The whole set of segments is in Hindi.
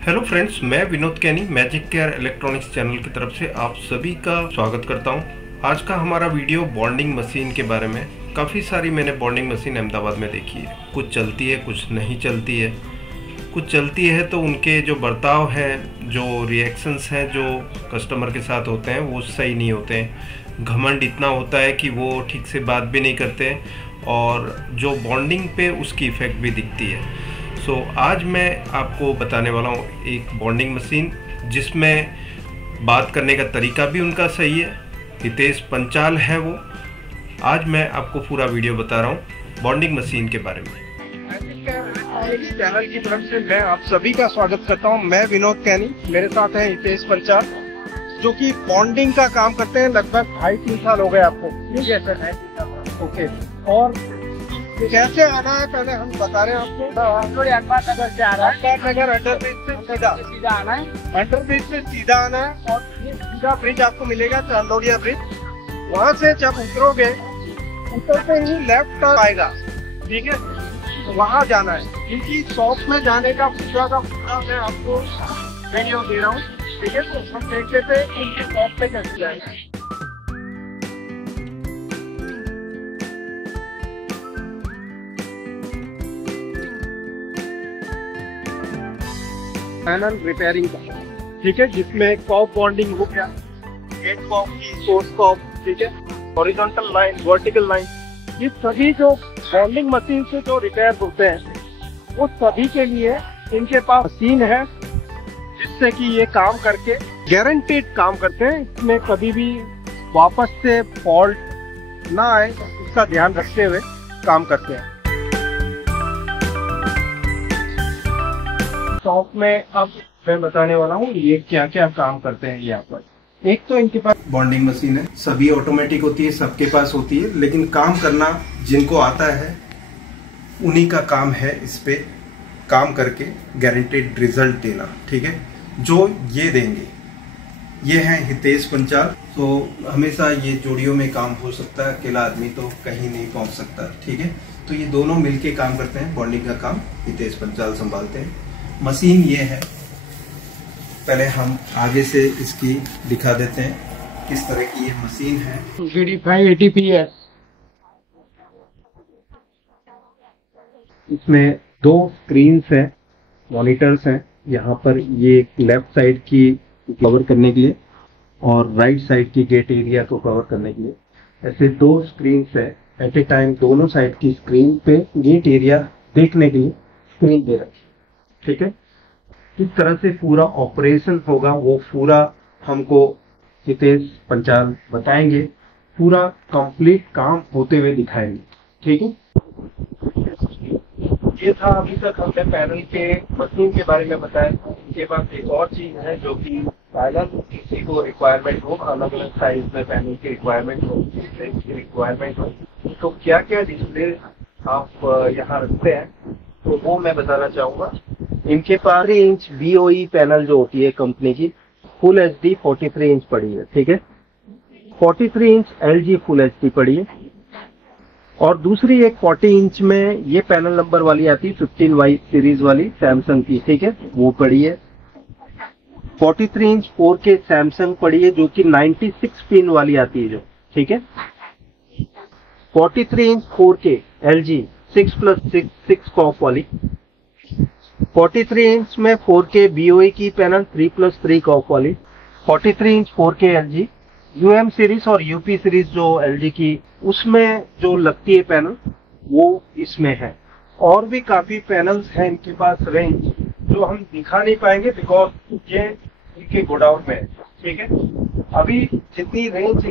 हेलो फ्रेंड्स, मैं विनोद कैनी मैजिक केयर इलेक्ट्रॉनिक्स चैनल की तरफ से आप सभी का स्वागत करता हूं। आज का हमारा वीडियो बॉन्डिंग मशीन के बारे में। काफ़ी सारी मैंने बॉन्डिंग मशीन अहमदाबाद में देखी है। कुछ चलती है, कुछ नहीं चलती है। कुछ चलती है तो उनके जो बर्ताव हैं, जो रिएक्शंस हैं जो कस्टमर के साथ होते हैं वो सही नहीं होते हैं। घमंड इतना होता है कि वो ठीक से बात भी नहीं करते और जो बॉन्डिंग पे उसकी इफ़ेक्ट भी दिखती है। आज मैं आपको बताने वाला हूँ एक बॉन्डिंग मशीन जिसमें बात करने का तरीका भी उनका सही है। हितेश पंचाल है वो। आज मैं आपको पूरा वीडियो बता रहा हूँ बॉन्डिंग मशीन के बारे में। इस चैनल की तरफ से मैं आप सभी का स्वागत करता हूँ। मैं विनोद कैनी, मेरे साथ है हितेश पंचाल जो कि बॉन्डिंग का काम करते हैं। लगभग 2.5-3 साल हो गए आपको। ठीक है सर? ओके। और कैसे आना है पहले हम बता रहे हैं आपको। अखबार नगर अंडरब्रिज से सीधा आना है। अंडरब्रिज से सीधा आना है और ये सीधा ब्रिज आपको मिलेगा, चांदोड़िया ब्रिज। वहाँ से जब उतरोगे, उतरते ही लेफ्ट आएगा। ठीक है, तो वहाँ जाना है। क्योंकि शॉप में जाने का पूरा मैं आपको वीडियो दे रहा हूँ। ठीक है, तो हम देखते थे उनके शॉप पे कैसे जाएगा। पैनल रिपेयरिंग का, ठीक है, जिसमें कॉप बॉन्डिंग हो गया, गेट कॉप की, सोर्स कॉप, ठीक है, हॉरिजॉन्टल लाइन, वर्टिकल लाइन, ये सभी जो बॉन्डिंग मशीन से जो रिपेयर होते हैं वो सभी के लिए इनके पास मशीन है जिससे कि ये काम करके गारंटीड काम करते हैं। इसमें कभी भी वापस से फॉल्ट ना आए इसका ध्यान रखते हुए काम करते हैं। शॉप में अब मैं बताने वाला हूँ ये क्या क्या काम करते हैं। यहाँ पर एक तो इनके पास बॉन्डिंग मशीन है, सभी ऑटोमेटिक होती है, सबके पास होती है, लेकिन काम करना जिनको आता है उन्हीं का काम है इस पे काम करके गारंटेड रिजल्ट देना। ठीक है, जो ये देंगे ये हैं हितेश पंचाल। तो हमेशा ये जोड़ियों में काम हो सकता है, अकेला आदमी तो कहीं नहीं पहुंच सकता। ठीक है, तो ये दोनों मिलके काम करते हैं। बॉन्डिंग का काम हितेश पंचाल संभालते हैं। मशीन ये है, पहले हम आगे से इसकी दिखा देते हैं किस तरह की ये मशीन है। VD5 ATPS, इसमें 2 स्क्रीन्स हैं, मॉनिटर्स हैं। यहाँ पर ये लेफ्ट साइड की कवर करने के लिए और राइट साइड की गेट एरिया को कवर करने के लिए ऐसे 2 स्क्रीन्स है। एट ए टाइम दोनों साइड की स्क्रीन पे गेट एरिया देखने के लिए स्क्रीन दे रखी। ठीक है, किस तरह से पूरा ऑपरेशन होगा वो पूरा हमको हितेश पंचाल बताएंगे, पूरा कंप्लीट काम होते हुए दिखाएंगे। ठीक है, ये था अभी तक हमने पैनल के मशीन के बारे में बताया। इसके बाद एक और चीज है जो कि पैनल किसी को रिक्वायरमेंट हो, अलग अलग साइज में पैनल की रिक्वायरमेंट हो, रेंज की रिक्वायरमेंट हो, तो क्या क्या डिस्प्ले आप यहाँ रखते हैं तो वो मैं बताना चाहूँगा। इनके पास 3 इंच BOE पैनल जो होती है कंपनी की, फुल HD 43 इंच पड़ी है। ठीक है, 43 इंच LG फुल HD पड़ी है और दूसरी एक 40 इंच में ये पैनल नंबर वाली आती है 15Y सीरीज वाली सैमसंग की। ठीक है, वो पड़ी है। 43 इंच 4K सैमसंग पड़ी है जो कि 96 पिन वाली आती है जो। ठीक है, 43 इंच 4K LG 6+6 कॉप वाली, 43 इंच में 4K BOE की पैनल 3+3 कॉप वाली, 43 inch 4K LG UM series और UP सीरीज जो LG की उसमें जो लगती है पैनल वो इसमें है। और भी काफी पैनल्स हैं इनके पास रेंज जो हम दिखा नहीं पाएंगे बिकॉज ये इनके गोडाउन में है। ठीक है, अभी जितनी रेंज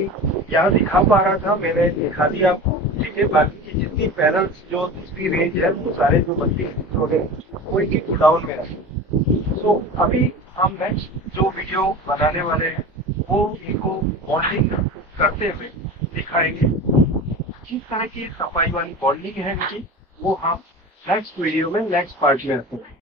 यहाँ दिखा पा रहा था मैंने दिखा दिया आपको। ठीक है, बाकी की जितनी पैनल्स जो दूसरी रेंज है वो सारे जो 32 है वो इनके गोडाउन में है। सो अभी हम नेक्स्ट जो वीडियो बनाने वाले हैं वो इनको बॉन्डिंग करते हुए दिखाएंगे। किस तरह की सफाई वाली बॉन्डिंग है इनकी वो हम नेक्स्ट वीडियो में नेक्स्ट पार्ट में आते हैं।